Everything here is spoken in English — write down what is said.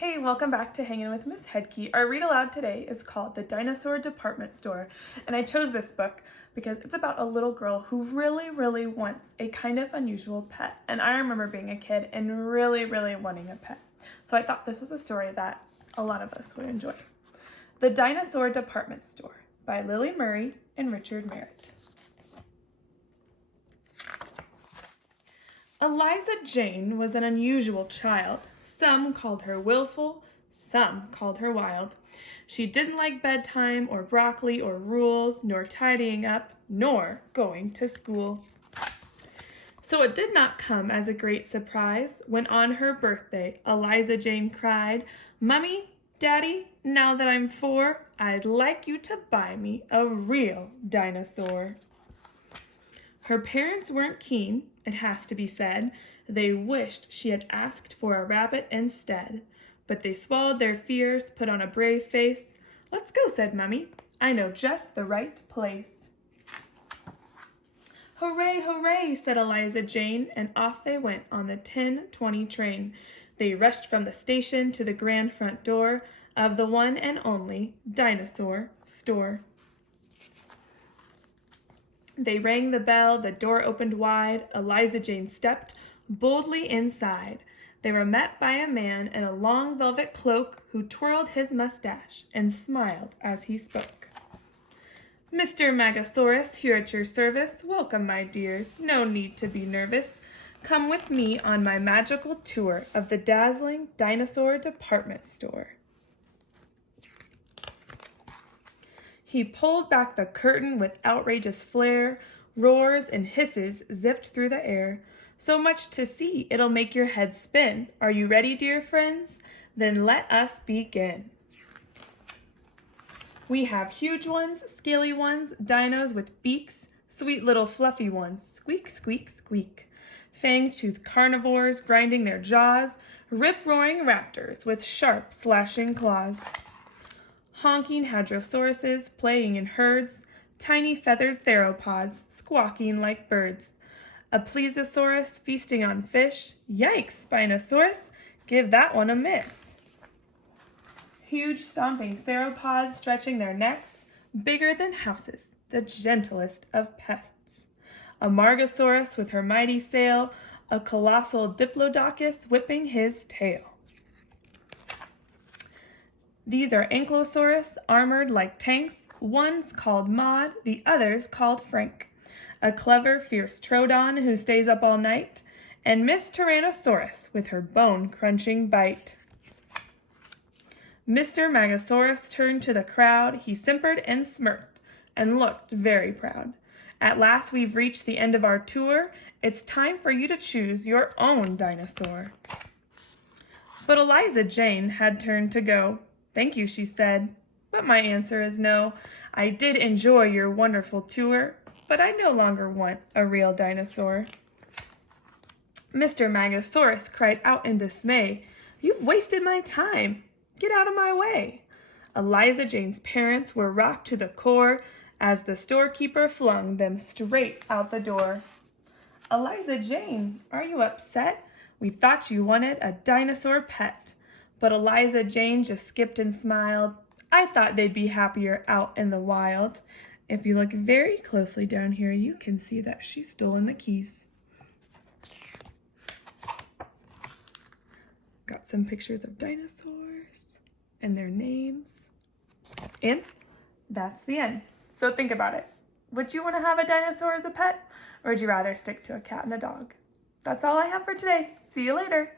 Hey, welcome back to Hanging with Miss Headkey. Our read aloud today is called The Dinosaur Department Store, and I chose this book because it's about a little girl who really wants a kind of unusual pet. And I remember being a kid and really wanting a pet. So I thought this was a story that a lot of us would enjoy. The Dinosaur Department Store by Lily Murray and Richard Merritt. Eliza Jane was an unusual child. Some called her willful, some called her wild. She didn't like bedtime or broccoli or rules, nor tidying up, nor going to school. So it did not come as a great surprise when on her birthday Eliza Jane cried, "Mummy, Daddy, now that I'm 4, I'd like you to buy me a real dinosaur." Her parents weren't keen, it has to be said. They wished she had asked for a rabbit instead. But they swallowed their fears, put on a brave face. "Let's go," said Mummy. "I know just the right place." "Hooray, hooray," said Eliza Jane, and off they went on the 10:20 train. They rushed from the station to the grand front door of the one and only Dinosaur store. They rang the bell, the door opened wide. Eliza Jane stepped boldly inside. They were met by a man in a long velvet cloak who twirled his mustache and smiled as he spoke. "Mr. Magosaurus, here at your service. Welcome, my dears. No need to be nervous. Come with me on my magical tour of the dazzling Dinosaur Department Store." He pulled back the curtain with outrageous flair. Roars and hisses zipped through the air. "So much to see, it'll make your head spin. Are you ready, dear friends? Then let us begin. We have huge ones, scaly ones, dinos with beaks, sweet little fluffy ones, squeak, squeak, squeak. Fang-toothed carnivores grinding their jaws, rip-roaring raptors with sharp slashing claws. Honking hadrosauruses playing in herds, tiny feathered theropods squawking like birds. A plesiosaurus feasting on fish. Yikes, Spinosaurus, give that one a miss. Huge stomping sauropods stretching their necks, bigger than houses, the gentlest of pests. A Margosaurus with her mighty sail, a colossal diplodocus whipping his tail. These are Ankylosaurus, armored like tanks, one's called Maud, the other's called Frank. A clever, fierce Troodon who stays up all night, and Miss Tyrannosaurus with her bone-crunching bite. Mr. Magosaurus turned to the crowd. He simpered and smirked and looked very proud. "At last we've reached the end of our tour. It's time for you to choose your own dinosaur." But Eliza Jane had turned to go. "Thank you," she said, "but my answer is no. I did enjoy your wonderful tour, but I no longer want a real dinosaur." Mr. Magosaurus cried out in dismay, "You've wasted my time. Get out of my way." Eliza Jane's parents were rocked to the core as the storekeeper flung them straight out the door. "Eliza Jane, are you upset? We thought you wanted a dinosaur pet." But Eliza Jane just skipped and smiled. "I thought they'd be happier out in the wild." If you look very closely down here, you can see that she's stolen the keys. Got some pictures of dinosaurs and their names. And that's the end. So think about it. Would you want to have a dinosaur as a pet? Or would you rather stick to a cat and a dog? That's all I have for today. See you later.